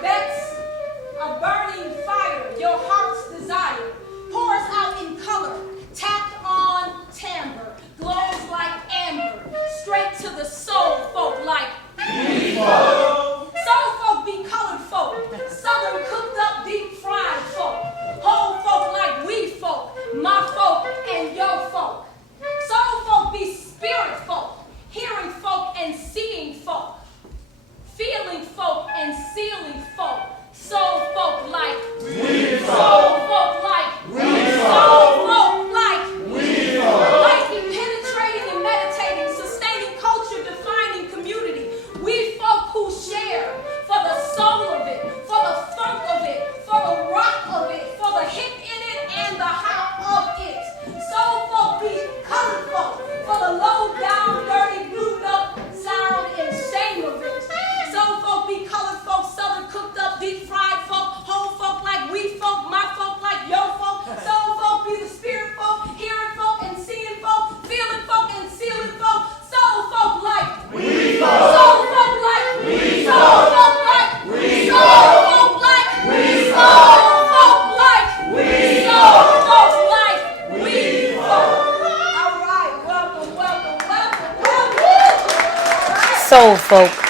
bets, a burning fire, your heart's desire, pours out in color, tapped on timbre, glows like amber, straight to the soul folk like we folk. Soul folk be colored folk, southern cooked up deep fried folk, whole folk like we folk, my folk and your folk. Soul folk be spirit folk, hearing folk and seeing folk, feeling folk and sealing folk. Soul folk like we folk. Soul folk like we folk. Soul folk like we folk. Lightly penetrating and meditating, sustaining culture, defining community. We folk who share for the soul of it, for the funk of it, for the rock of it, for the hip in it and the how of it. Soul folk be colored folk for the low down, dirty, blue note sound and shame of it. Soul folk be colored folk, southern cooked up, deep fried folk, whole folk like we folk, my folk like your folk. Soul folk be the spirit folk, hearing folk and seeing folk, feeling folk and sealing folk. Soul folk like we folk. Soul folk like we folk. Soul folk like we folk. Soul folk like we folk. Soul folk like we folk. Soul folk like we folk. All right, welcome. SoulFolk.